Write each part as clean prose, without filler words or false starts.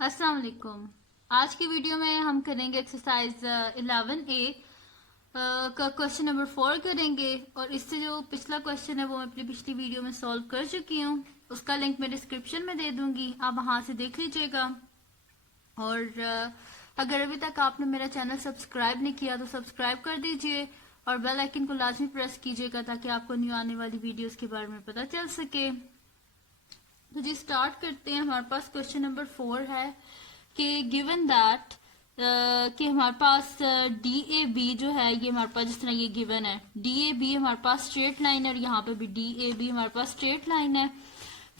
अस्सलाम वालेकुम। आज की वीडियो में हम करेंगे एक्सरसाइज 11A का क्वेश्चन नंबर 4 करेंगे। और इससे जो पिछला क्वेश्चन है वो मैं अपनी पिछली वीडियो में सॉल्व कर चुकी हूँ। उसका लिंक मैं डिस्क्रिप्शन में दे दूंगी, आप वहां से देख लीजिएगा। और अगर अभी तक आपने मेरा चैनल सब्सक्राइब नहीं किया तो सब्सक्राइब कर दीजिए और बेल आइकन को लाजमी प्रेस कीजिएगा ताकि आपको न्यू आने वाली वीडियोस के बारे में पता चल सके। तो जी स्टार्ट करते हैं। हमारे पास क्वेश्चन नंबर 4 है कि गिवन दैट कि हमारे पास डी ए बी जो है ये हमारे पास जिस तरह ये गिवन है डी ए बी हमारे पास स्ट्रेट लाइन है और यहाँ पे भी डी ए बी हमारे पास स्ट्रेट लाइन है।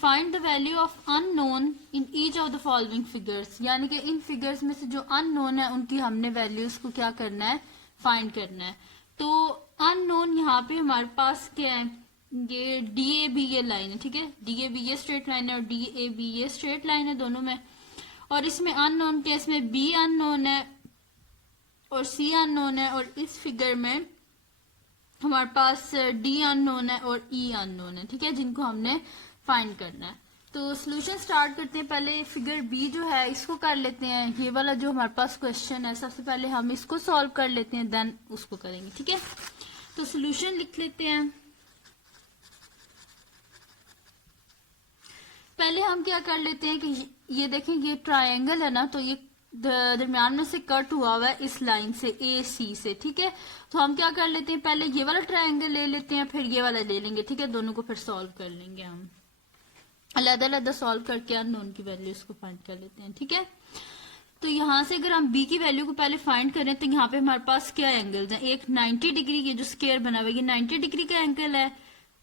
Find the value of unknown in each of the following figures, यानी कि इन फिगर्स में से जो अननोन है उनकी हमने वैल्यूज को क्या करना है, फाइंड करना है। तो अननोन यहाँ पे हमारे पास क्या है, ये डी ए बी ये लाइन है, ठीक है। डी ए बी ये स्ट्रेट लाइन है और डी ए बी ये स्ट्रेट लाइन है दोनों में। और इसमें अननोन केस में बी अननोन है और सी अननोन है और इस फिगर में हमारे पास डी अननोन है और ई अननोन है, ठीक है, जिनको हमने फाइंड करना है। तो सोल्यूशन स्टार्ट करते हैं। पहले फिगर बी जो है इसको कर लेते हैं। ये वाला जो हमारे पास क्वेश्चन है सबसे पहले हम इसको सॉल्व कर लेते हैं, देन उसको करेंगे, ठीक है। तो सोल्यूशन लिख लेते हैं। पहले हम क्या कर लेते हैं कि ये देखें ये ट्रायंगल है ना, तो ये दरम्यान में से कट हुआ हुआ है इस लाइन से ए सी से, ठीक है। तो हम क्या कर लेते हैं, पहले ये वाला ट्रायंगल ले लेते हैं फिर ये वाला ले लेंगे, ठीक है। दोनों को फिर सॉल्व कर लेंगे हम अलग अलग सॉल्व करके अननोन की वैल्यूज को फाइंड कर लेते हैं, ठीक है। तो यहाँ से अगर हम बी की वैल्यू को पहले फाइंड करें तो यहाँ पे हमारे पास क्या एंगल्स हैं, एक 90 डिग्री, ये जो स्क्वायर बना हुआ है ये 90 डिग्री का एंगल है,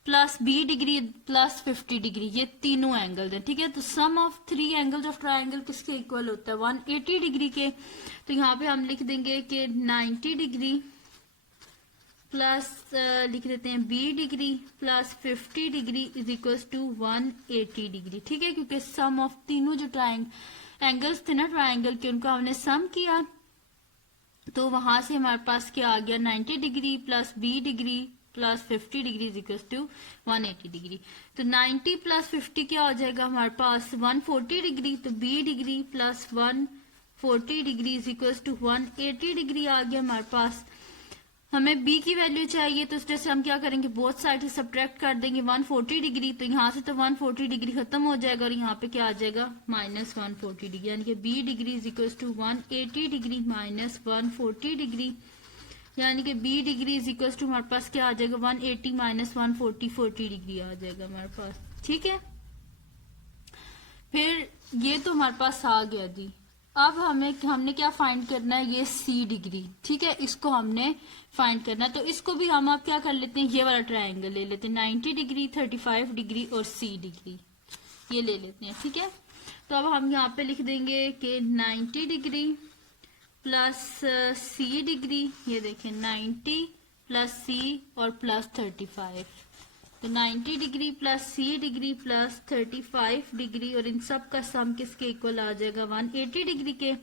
plus B degree plus 50 degree, ये तीनों एंगल हैं, ठीक है। तो sum of 3 angles of triangle किसके इक्वल होता है, 180 डिग्री के। तो यहाँ पे हम लिख देंगे कि 90 डिग्री प्लस लिख देते हैं B degree plus 50 degree is equal to 180 degree, ठीक है। क्योंकि सम ऑफ तीनों जो एंगल्स थे ना ट्रायंगल के उनको हमने सम किया, तो वहां से हमारे पास क्या आ गया, 90 degree plus B degree plus 50 degree is equal to 180 degree. तो 90 प्लस 50 क्या हो जाएगा हमारे पास 140 डिग्री। तो B degree plus 140 degree is equal to 180 degree आ गया हमारे पास। हमें बी की वैल्यू चाहिए तो इस तरह से हम क्या करेंगे, बोथ साइड से सब्ट्रैक्ट कर देंगे 140 डिग्री। तो यहाँ से तो 140 डिग्री खत्म हो जाएगा और यहाँ पे क्या आ जाएगा माइनस 140 डिग्री, यानी कि B degree is equal to 180 degree minus 140 degree, यानी कि B degree is equal to हमारे पास क्या आ जाएगा 180 माइनस 140 40 डिग्री आ जाएगा हमारे पास, ठीक है। फिर ये तो हमारे पास आ गया जी। अब हमने क्या फाइंड करना है, ये सी डिग्री, ठीक है, इसको हमने फाइंड करना है। तो इसको भी हम अब क्या कर लेते हैं, ये वाला ट्रायंगल ले लेते हैं, 90 डिग्री 35 डिग्री और सी डिग्री ये ले लेते हैं, ठीक है। तो अब हम यहाँ पे लिख देंगे कि 90 डिग्री प्लस सी डिग्री, ये देखें 90 प्लस सी और प्लस 35, तो 90 डिग्री प्लस सी डिग्री प्लस 35 डिग्री और इन सब का सम किसके इक्वल आ जाएगा 180 डिग्री के।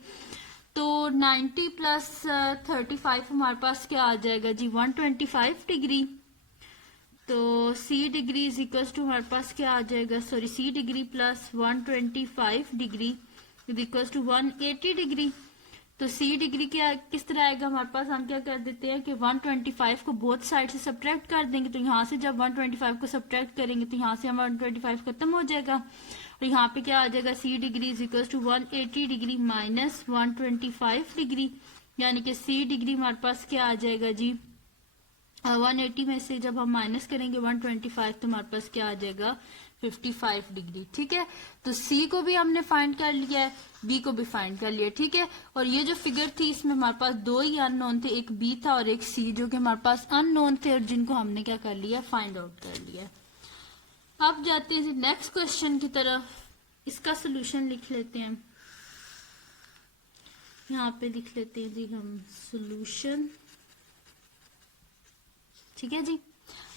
तो 90 प्लस 35 हमारे पास क्या आ जाएगा जी 125 डिग्री। तो C degree is equal to हमारे पास क्या आ जाएगा, sorry C degree plus 125 degree is equal to 180 degree. तो सी डिग्री क्या किस तरह आएगा हमारे पास, हम क्या कर देते हैं कि 125 को बोथ साइड से सब्ट्रैक्ट कर देंगे। तो यहाँ से जब 125 को सब्ट्रैक्ट करेंगे तो यहाँ से हम 125 खत्म हो जाएगा और यहाँ पे क्या आ जाएगा C degree is equal to 180 degree minus 125 degree, यानी कि सी डिग्री हमारे पास क्या आ जाएगा जी 180 में से जब हम माइनस करेंगे 125 तो हमारे पास क्या आ जाएगा 55 डिग्री, ठीक है। तो सी को भी हमने फाइंड कर लिया है, बी को भी फाइंड कर लिया, ठीक है। और ये जो फिगर थी इसमें हमारे पास दो ही अननोन थे, एक बी था और एक सी, जो कि हमारे पास अननोन थे और जिनको हमने क्या कर लिया, फाइंड आउट कर लिया। अब जाते हैं नेक्स्ट क्वेश्चन की तरफ। इसका सोल्यूशन लिख लेते हैं, यहाँ पे लिख लेते हैं जी हम सोल्यूशन, ठीक है जी।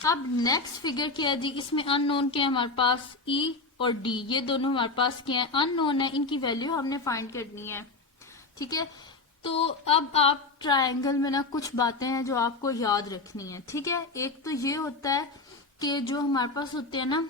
अब नेक्स्ट फिगर क्या है जी, इसमें अननोन क्या है हमारे पास ई और डी, ये दोनों हमारे पास क्या है अननोन है, इनकी वैल्यू हमने फाइंड करनी है, ठीक है। तो अब आप ट्रायंगल में ना कुछ बातें हैं जो आपको याद रखनी है, ठीक है। एक तो ये होता है कि जो हमारे पास होते हैं ना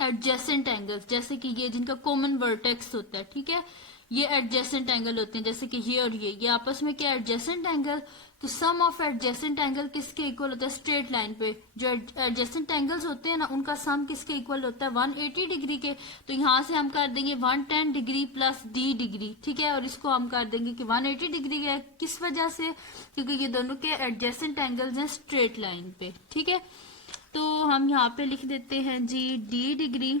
एडजेसेंट एंगल्स, जैसे कि ये जिनका कॉमन वर्टेक्स होता है, ठीक है, ये एडजेसेंट एंगल होते हैं, जैसे कि ये और ये आपस में क्या एडजेसेंट एंगल। तो सम ऑफ एडजेसेंट एंगल किसके इक्वल होता है, स्ट्रेट लाइन पे जो एडजेसेंट एंगल्स होते हैं ना उनका सम किसके इक्वल होता है, 180 डिग्री के। तो यहाँ से हम कर देंगे 110 डिग्री प्लस डी डिग्री, ठीक है, और इसको हम कर देंगे कि 180 डिग्री है, किस वजह से, क्योंकि ये दोनों के एडजेसेंट एंगल्स हैं स्ट्रेट लाइन पे, ठीक है। तो हम यहाँ पे लिख देते हैं जी D degree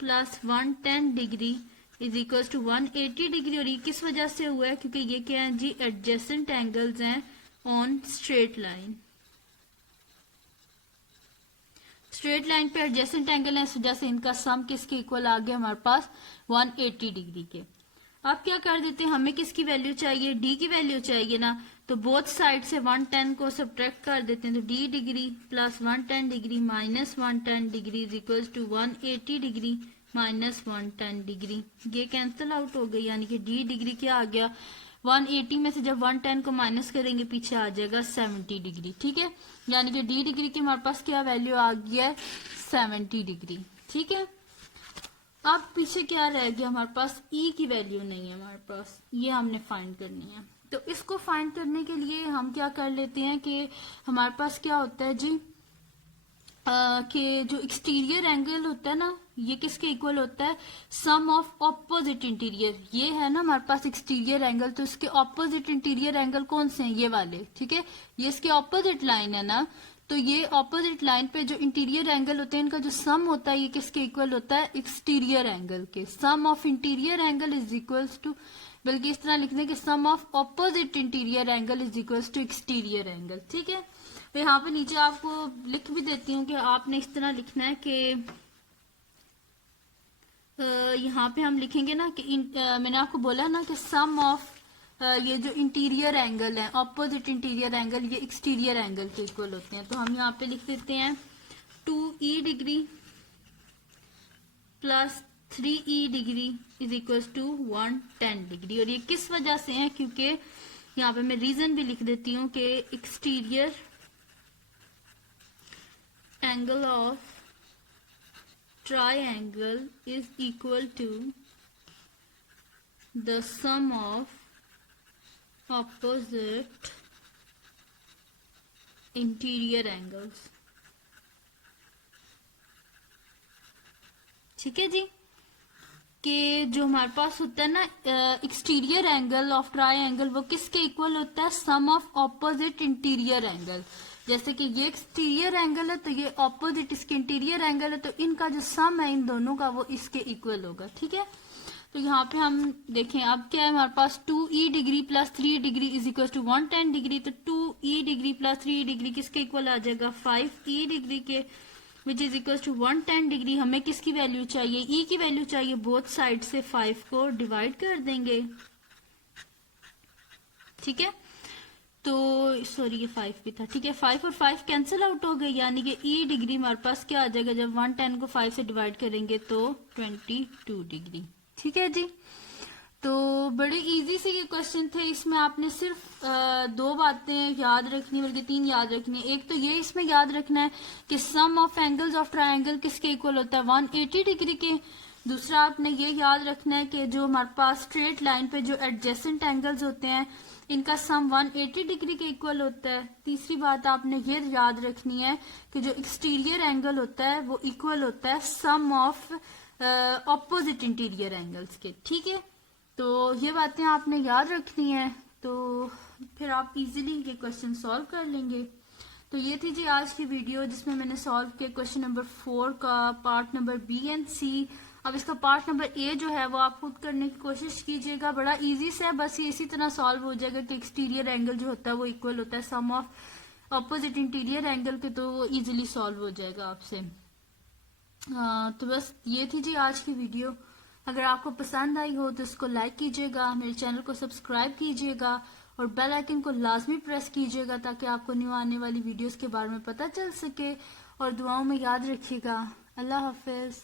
plus 110 degree is equal to 180 degree, और ये किस वजह से हुआ है, क्योंकि ये क्या है जी एडजेसेंट एंगल्स हैं on straight line. Straight line पे एडजेसेंट एंगल है, इस वजह से इनका सम किसके इक्वल आ गया हमारे पास 180 डिग्री के। अब क्या कर देते हैं, हमें किसकी वैल्यू चाहिए, डी की वैल्यू चाहिए ना, तो बोथ साइड से 110 को सब्ट्रैक्ट कर देते हैं। तो D degree plus 110 degree minus 110 degree is equal to 180 degree minus 110 degree, ये कैंसिल आउट हो गई, यानी कि डी डिग्री क्या आ गया, 180 में से जब 110 को माइनस करेंगे पीछे आ जाएगा 70 डिग्री, ठीक है, यानी कि डी डिग्री की हमारे पास क्या वैल्यू आ गई है 70 डिग्री, ठीक है। अब पीछे क्या रह गया हमारे पास, ई की वैल्यू नहीं है हमारे पास, ये हमने फाइंड करनी है। तो इसको फाइंड करने के लिए हम क्या कर लेते हैं कि हमारे पास क्या होता है जी कि जो एक्सटीरियर एंगल होता है ना ये किसके इक्वल होता है, सम ऑफ ऑपोजिट इंटीरियर। ये है ना हमारे पास एक्सटीरियर एंगल, तो इसके ऑपोजिट इंटीरियर एंगल कौन से हैं, ये वाले, ठीक है, ये इसके ऑपोजिट लाइन है ना, तो ये ऑपोजिट लाइन पे जो इंटीरियर एंगल होते हैं इनका जो सम होता है ये किसके इक्वल होता है, एक्सटीरियर एंगल के। Sum of interior angle is equals to, बल्कि इस तरह लिखने के sum of opposite interior angle is equals to exterior angle, ठीक है। तो यहाँ पे नीचे आपको लिख भी देती हूँ कि आपने इस तरह लिखना है कि यहाँ पे हम लिखेंगे ना कि मैंने आपको बोला ना कि सम ऑफ ये जो इंटीरियर एंगल है ऑपोजिट इंटीरियर एंगल ये एक्सटीरियर एंगल के इक्वल होते हैं। तो हम यहाँ पे लिख देते हैं 2e degree plus 3e degree is equal to 110 degree, और ये किस वजह से है, क्योंकि यहाँ पे मैं रीजन भी लिख देती हूँ कि exterior angle of triangle is equal to the sum of opposite interior angles, ठीक है जी। कि जो हमारे पास होता है ना एक्सटीरियर एंगल ऑफ ट्रायंगल वो किसके इक्वल होता है, सम ऑफ ऑपोजिट इंटीरियर एंगल। जैसे कि ये एक्सटीरियर एंगल है तो ये ऑपोजिट इसके इंटीरियर एंगल है, तो इनका जो सम है इन दोनों का वो इसके इक्वल होगा, ठीक है। तो यहाँ पे हम देखें अब क्या है हमारे पास 2e degree plus 3 degree is equal to 110 degree, तो 2e डिग्री प्लस 3 डिग्री किसके इक्वल आ जाएगा 5e डिग्री के, which is equal to 110 degree. हमें किसकी वैल्यू चाहिए, ई की वैल्यू चाहिए, बोथ साइड से 5 को डिवाइड कर देंगे, ठीक है। तो सॉरी ये 5 भी था, ठीक है, 5 और 5 कैंसिल आउट हो गए, यानी कि ई डिग्री हमारे पास क्या आ जाएगा, जब 110 को 5 से डिवाइड करेंगे तो 22 डिग्री, ठीक है जी। तो बड़े इजी से ये क्वेश्चन थे, इसमें आपने सिर्फ 2 बातें याद रखनी, बल्कि 3 याद रखनी है। एक तो ये इसमें याद रखना है कि सम ऑफ एंगल्स ऑफ ट्रायंगल किसके इक्वल होता है 180 डिग्री के। दूसरा आपने ये याद रखना है कि जो हमारे पास स्ट्रेट लाइन पे जो एडजेसेंट एंगल्स होते हैं इनका सम 180 डिग्री के इक्वल होता है। तीसरी बात आपने ये याद रखनी है कि जो एक्सटीरियर एंगल होता है वो इक्वल होता है सम ऑफ ऑपोजिट इंटीरियर एंगल्स के, ठीक है। तो ये बातें आपने याद रखनी है, तो फिर आप इजीली ये क्वेश्चन सॉल्व कर लेंगे। तो ये थी जी आज की वीडियो जिसमें मैंने सॉल्व किया क्वेश्चन नंबर 4 का पार्ट नंबर बी एंड सी। अब इसका पार्ट नंबर ए जो है वो आप खुद करने की कोशिश कीजिएगा, बड़ा इजी से है, बस ये इसी तरह सॉल्व हो जाएगा कि एक्सटीरियर एंगल जो होता है वो इक्वल होता है सम ऑफ ऑपोजिट इंटीरियर एंगल के, तो वो इजीली सॉल्व हो जाएगा आपसे। तो बस ये थी जी आज की वीडियो। अगर आपको पसंद आई हो तो इसको लाइक कीजिएगा, मेरे चैनल को सब्सक्राइब कीजिएगा और बेल आइकन को लाजमी प्रेस कीजिएगा ताकि आपको न्यू आने वाली वीडियोस के बारे में पता चल सके। और दुआओं में याद रखिएगा। अल्लाह हाफिज।